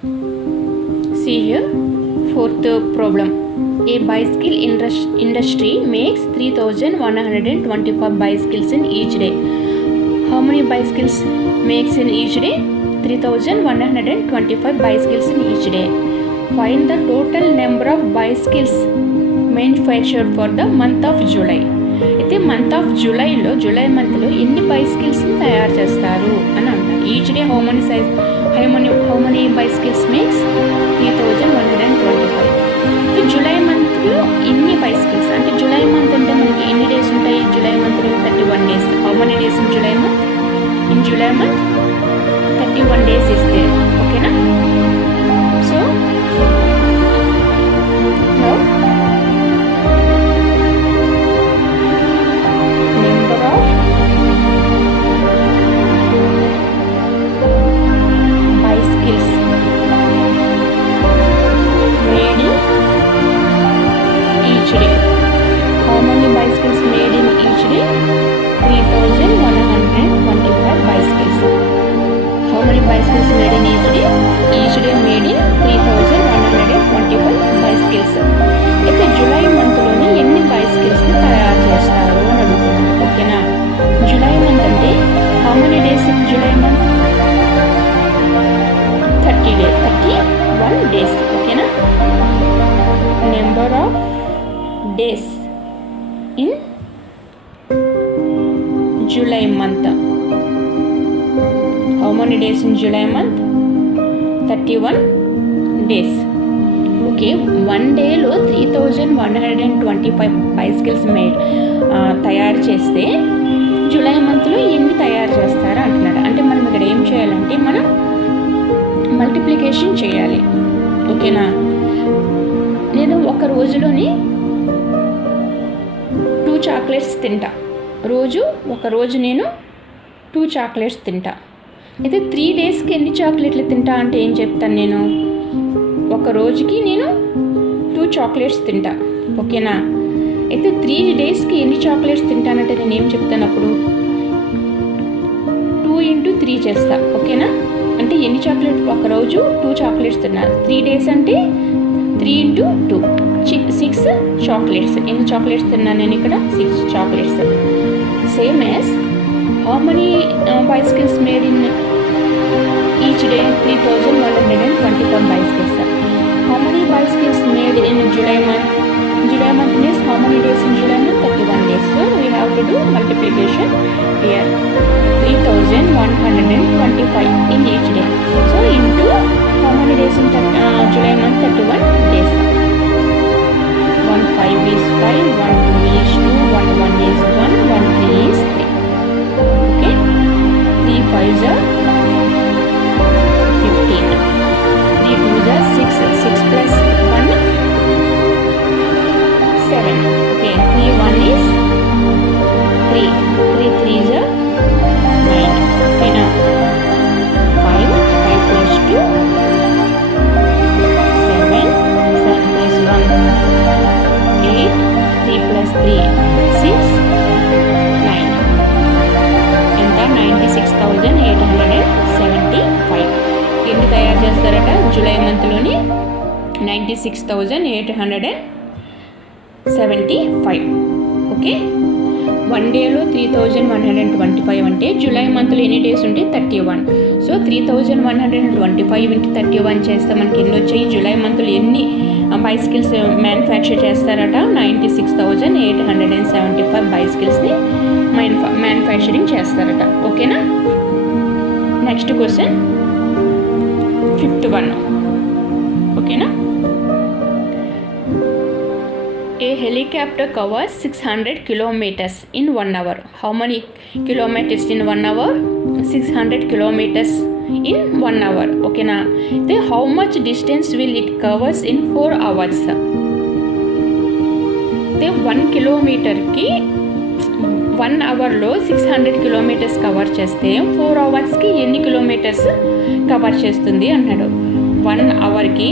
See here, fourth problem. A bicycle industry makes 3,125 bicycles in each day. How many bicycles makes in each day? 3,125 bicycles in each day. Find the total number of bicycles manufactured for the month of July. అయితే month of July మంత్లో ఎన్ని బైసికల్స్ తయారు చేస్తారు అని అంటారు. Each day how many bicycles makes 3,125. So July మంత్లో ఎన్ని బైసికల్స్ అంటే జూలై మంత్ అంటే మనకి ఎన్ని డేస్ ఉంటాయి? జూలై మంత్లో 31 days. How many days in July month? In July month 31 days is there. ఓకేనా? So now bicycles made in each day? 3,125 bicycles. How many bicycles made in each day? Each day made in 3,125 bicycles. అయితే జూలై మంత్లోని ఎన్ని బైసికల్స్ని తయారు చేస్తారు అని అడుగుతున్నాను. ఓకేనా? జూలై మంత్ అంటే how many days in July month? 31 days. ఓకేనా? Number of days in July month. How many days in July month? 31 days. Okay, one day లో 3,125 bicycles made తయారు చేస్తే జూలై మంత్లో ఎన్ని తయారు చేస్తారు అంటున్నాడు. అంటే మనం ఇక్కడ ఏం చేయాలంటే మనం మల్టిప్లికేషన్ చేయాలి. ఓకేనా? నేను ఒక రోజులోని 2 చాక్లెట్స్ తింటా. ఒకరోజు నేను 2 చాక్లెట్స్ తింటా. అయితే 3 daysకి ఎన్ని చాక్లెట్లు తింటా అంటే ఏం చెప్తాను నేను? ఒక రోజుకి నేను 2 చాక్లెట్స్ తింటా. ఓకేనా? అయితే 3 daysకి ఎన్ని చాక్లెట్స్ తింటానంటే నేను ఏం చెప్తాను అప్పుడు? 2 into 3 చేస్తా. ఓకేనా? అంటే ఎన్ని చాక్లెట్ ఒకరోజు 2 చాక్లెట్స్ తిన్నా. 3 days అంటే 3 into 2 6 చాక్లెట్స్. ఎన్ని చాక్లెట్స్ తిన్నాను నేను ఇక్కడ? 6 chocolates. Same as how many bicycles made in each day? 3,125 bicycles. How many bicycles made in July month? July month means how many days in July month? 31 days. So we have to do multiplication here. 3,125 in each day. So into how many days in July month? 31 days. 1 5 is 5, 1 2 is 2, 1 1 is 1, 1 3 is 3. Okay? 3 5s are 15. 3 2s are 6. 6 plus 1 7. Okay, 3 1 is 3. 3 3s are 9. Okay, now 5 plus 2 7 plus 1 8, 3 plus 3 6 9. ఎంత? 96,875. ఎన్ని తయారు చేస్తారట జూలై మంత్లోని? 96,875. Okay, one డేలో 3,125 అంటే జూలై మంత్లో ఎన్ని డేస్ ఉంటే 31. సో 3,125 into 31 చేస్తే మనకి ఎన్ని వచ్చాయి? జూలై మంత్లో ఎన్ని బైసికల్స్ మ్యానుఫ్యాక్చర్ చేస్తారట? 96,875 బైసికల్స్ని మ్యానుఫ్యాక్చరింగ్ చేస్తారట. ఓకేనా? Next question 5th one. ఓకేనా? A helicopter covers 600 kilometers in 1 hour. How many kilometers in 1 hour? 600 kilometers in 1 hour. Okay na? Then how much distance will it covers in 4 hours? Then 1 kilometer ki 1 hour లో 600 kilometers cover చేస్తే 4 hours ఎన్ని kilometres cover చేస్తుంది అన్నాడు. 1 hourకి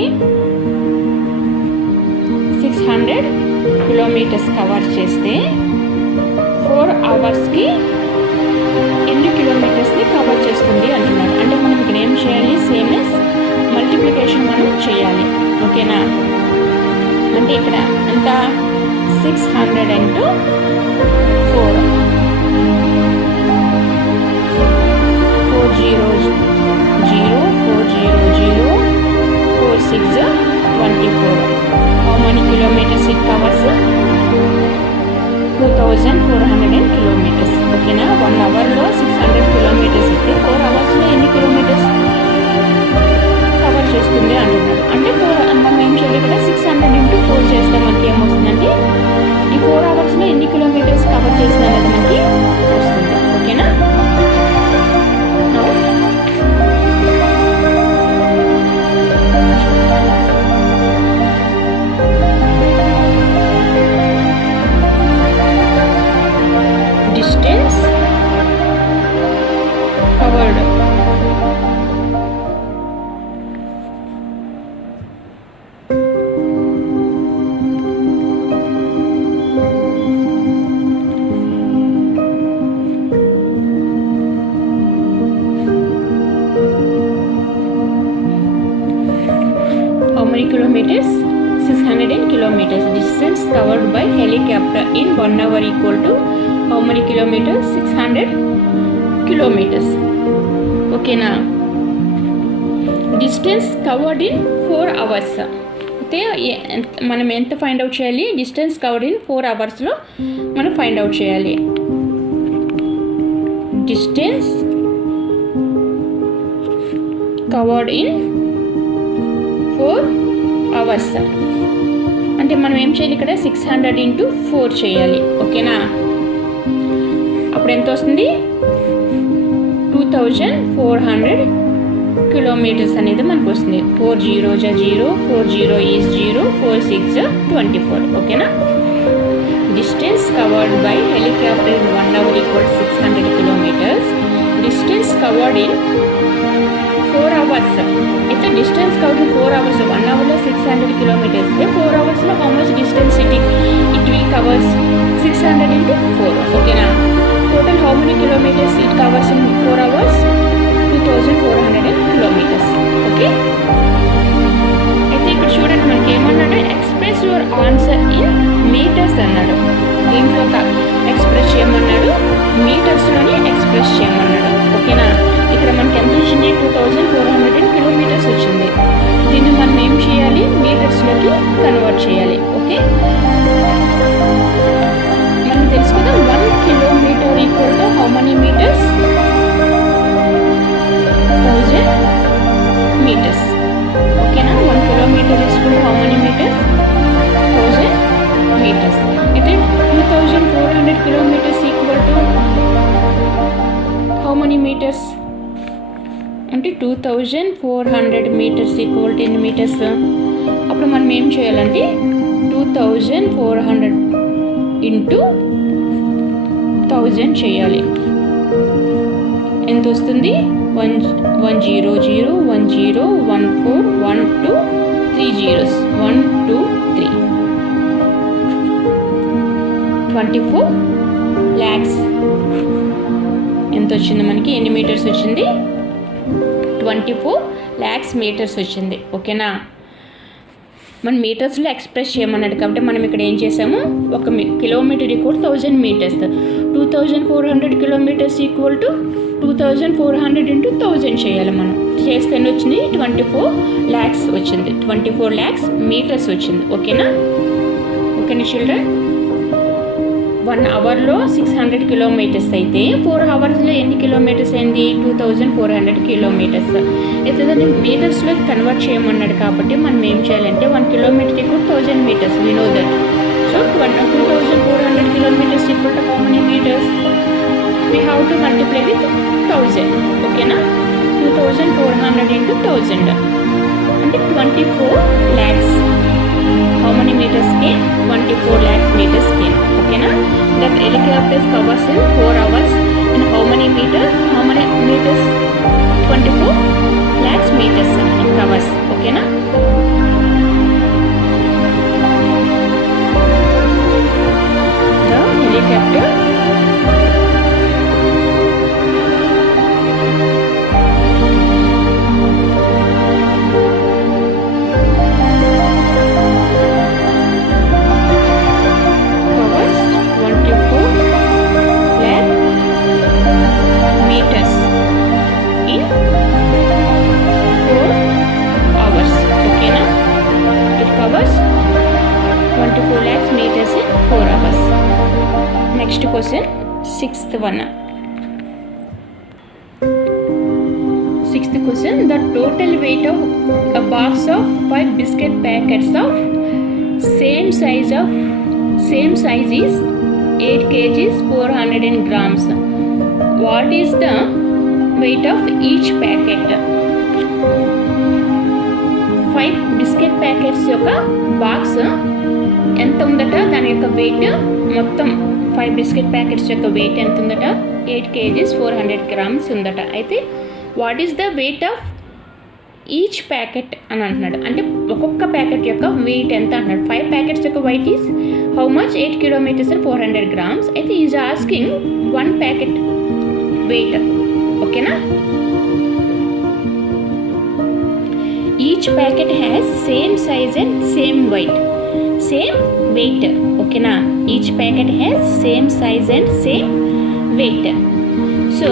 600 kilometers cover చేస్తే 4 hours ఎన్ని కిలోమీటర్స్ని కవర్ చేస్తుంది అంటున్నాడు. అంటే మనం ఇక్కడ ఏం చేయాలి? సేమ్ ఎస్ మల్టిప్లికేషన్ ఓకేనా. అంటే ఇక్కడ ఎంత 600 into 4 400 400 46 24. How many kilometers it covers? 2400 kilometers. ఓకేనా. 1 hourలో 600 kilometers అయితే 4 hoursలో ఎన్ని కిలోమీటర్స్ కవర్ చేస్తుంది అంటున్నారు. అంటే మనం ఏం చేయాలి ఇక్కడ 600 into 4 చేస్తే మనకి ఏమొస్తుందంటే ఈ 4 hoursలో ఎన్ని కిలోమీటర్స్ కవర్ చేస్తుంది అనేది మనకి వస్తుంది. ఓకేనా. Distance covered. How many kilometers? 600 kilometers. Distance covered by helicopter in 1 hour equal to how many kilometers? 600 kilometers. ఓకేనా. Distance covered in 4 hours. అయితే మనం ఎంత ఫైండ్ అవుట్ చేయాలి? డిస్టెన్స్ కవర్డ్ ఇన్ 4 hoursలో మనం ఫైండ్ అవుట్ చేయాలి. డిస్టెన్స్ కవర్డ్ ఇన్ 4 hours అంటే మనం ఏం చేయాలి ఇక్కడ 600 into 4 చేయాలి. ఓకేనా. అప్పుడు ఎంత వస్తుంది? 2400 kilometers అనేది మనకు వస్తుంది. 4 0 0 4 0 is 0 4 6 24. ఓకేనా. Distance covered by helicopter in 1 hour equals 600 kilometers. Distance covered in 4 hours. అయితే డిస్టెన్స్ కవర్డ్ ఇన్ 4 hours. 1 hourలో 600 kilometers అయితే 4 hoursలో how much distance it will covers? 600 into 4. ఓకేనా. Total how many kilometers it covers in 4 hours? 2400 kilometers. Okay. అయితే ఇక్కడ చూడండి మనకి ఏమన్నాడు? Express your answer in metres అన్నాడు. దీంట్లో ఎక్స్ప్రెస్ చేయమన్నాడు, మీటర్స్లోని ఎక్స్ప్రెస్ చేయమన్నాడు. ఓకేనా. ఇక్కడ మనకి ఎంత వచ్చింది? 2400 kilometers వచ్చింది. దీన్ని మనం ఏం చేయాలి? మీటర్స్లోకి కన్వర్ట్ చేయాలి. ఓకే. మనకు తెలుసు కదా 1 kilometer equal to how many meters? 1000 meters. ఓకేనా. 1 kilometer is equal to how many meters? 1000 meters. అయితే 2400 kilometers equal to how many meters? అంటే 2400 meters equal to ఎన్ని మీటర్స్? అప్పుడు మనం ఏం చేయాలంటే 2400 into 1000 చేయాలి. ఎంత వస్తుంది? 100 100 14 12 3 zeros 1 2 3 24 lakhs. ఎంత వచ్చింది మనకి? ఎన్ని మీటర్స్ వచ్చింది? 24 lakhs మీటర్స్ వచ్చింది. ఓకేనా. మనం మీటర్స్లో ఎక్స్ప్రెస్ చేయమన్నాడు కాబట్టి మనం ఇక్కడ ఏం చేసాము? 1 kilometer ఈక్వల్ 1000 meters. 2400 kilometers ఈక్వల్ టు 2400 into 1000 చేయాలి. మనం చేస్తే ఎన్ని వచ్చింది? 24 lakhs వచ్చింది. 24 lakhs meters వచ్చింది. ఓకేనా. ఓకేనా చిల్డ్రన్. 1 hourలో 600 kilometers అయితే 4 hoursలో ఎన్ని కిలోమీటర్స్ అయింది? 2400 kilometers. అయితే దాన్ని మీటర్స్లో కన్వర్ట్ చేయమన్నాడు కాబట్టి మనం ఏం చేయాలంటే 1 kilometer equal 1000 meters. We know that. So 2400 kilometers equal to how many meters? We have to multiply with 1000. ఓకేనా. 2400 into 1000 అంటే 24 lakhs. How many meters came? 24 lakhs meters came. ఓకేనా. The helicopter covers in 4 hours in how many meters? How many meters? 24 lakhs meters it covers. ఓకేనా. The helicopter question, sixth one. Sixth question, the total weight of a box of 5 biscuit packets of same size is 8 kgs 400 grams. What is the weight of each packet? 5 biscuit packets యొక్క బాక్స్ ఎంత ఉందట, దాని యొక్క వెయిట్ మొత్తం 5 biscuit packets యొక్క వెయిట్ ఎంత ఉందట, 8 kgs 400 grams ఉందట. అయితే what is the weight of each packet అని అంటున్నాడు. అంటే ఒక్కొక్క ప్యాకెట్ యొక్క వెయిట్ ఎంత అంటున్నాడు. 5 ప్యాకెట్స్ యొక్క weight is how much, 8 kilometers and 400 grams. అయితే ఈజ్ ఆస్కింగ్ 1 ప్యాకెట్ వెయిట్. ఓకేనా. Each packet has same size and same weight. ఓకేనా. Each packet has same size and same weight. So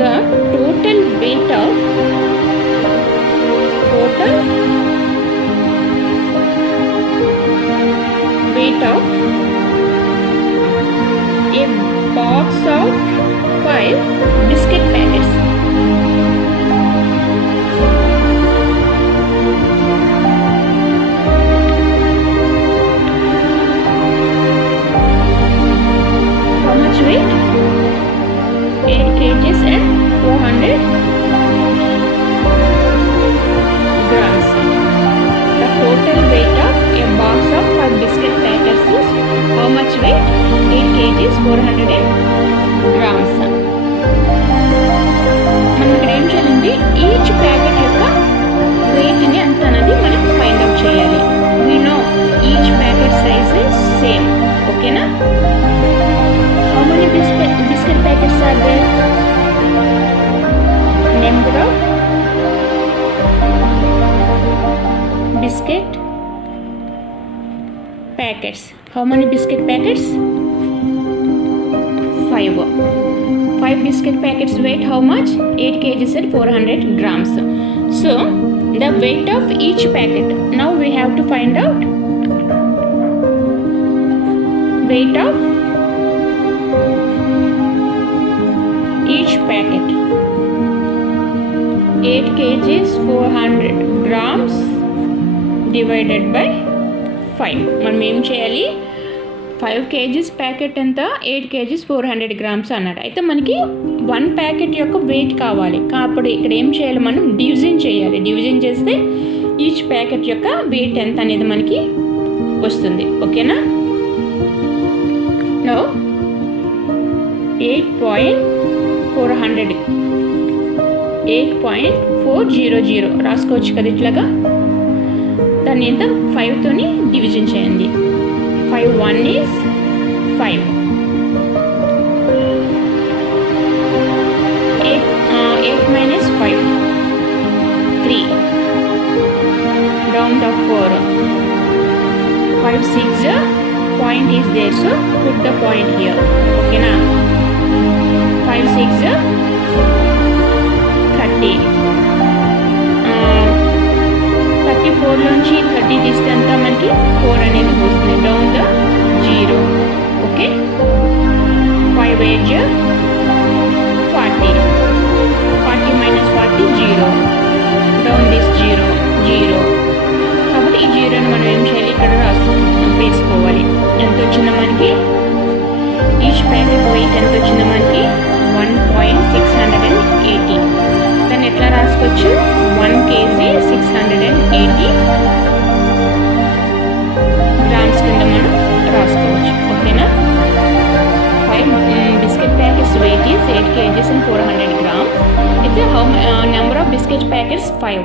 the total weight of a box of 5 biscuit packets. How much weight? 8 kgs and 400 grams. The total weight of a box of 5 biscuit packets is how much weight? 8 kgs 400 grams. మనం ఇక్కడ ఏం చేయాలంటే each packet యొక్క వెయిట్ని ఎంత అనేది మనం find out చేయాలి. We know each packet size is same. ఓకేనా. How many biscuit packets are there? Number of biscuit packets. How many biscuit packets? 5. 5 biscuit packets weight how much? 8 kgs and 400 grams. So the weight of each packet. Now we have to find out weight of each packet. 8 kgs 400 grams divided by 5. మనం ఏం చేయాలి, 5 kgs packet ఎంత, 8 kgs 400 grams అన్నాడు. అయితే మనకి 1 ప్యాకెట్ యొక్క వెయిట్ కావాలి. అప్పుడు ఇక్కడ ఏం చేయాలి, మనం డివిజన్ చేయాలి. డివిజన్ చేస్తే ఈచ్ ప్యాకెట్ యొక్క వెయిట్ ఎంత అనేది మనకి వస్తుంది. ఓకేనా. నో 8.400 రాసుకోవచ్చు కదా ఇట్లాగా. దాన్ని ఎంత 5తోని డివిజన్ చేయండి. 5 1 is 5. 8 minus 5 3. Down the 4. 5 6 point is there, so put the point here. Okay na. 5 6 30. 34 నుంచి 30 తీస్తే అంతా మనకి 4 అనేది వస్తుంది. Down the 0. ఓకే. 5 8 40. 40 minus 40 0. Down this 0 0. కాబట్టి ఈ 0ని మనం ఏం చేయాలి, ఇక్కడ వేసుకోవాలి. ఎంత వచ్చిందో మనకి ఈచ్ ప్యాకెట్ వెయిట్ ఎంత వచ్చిందో మనకి 1.680. దాన్ని ఎట్లా రాసుకోవచ్చు, 1 kg 680 గ్రామ్స్ కింద మనం రాసుకోవచ్చు. ఓకేనా. 5 biscuit packets weight is 8 kgs and 400 grams. అయితే number of biscuit packets 5.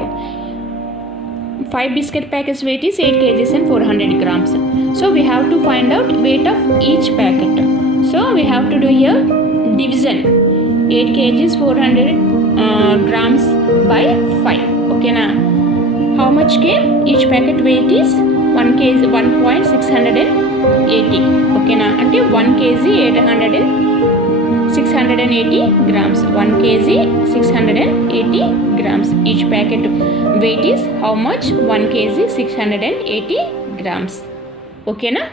5 biscuit packets weight is 8 kgs and 400 grams. So we have to find out weight of each packet. So we have to do here division. 8 kgs 400 grams by 5. Okay na. How much came? Each packet weight is 1 kg 1.680. Okay na. Ante 1 kg 680 grams. 1 kg 680 grams. Each packet weight is how much? 1 kg 680 grams. Okay na.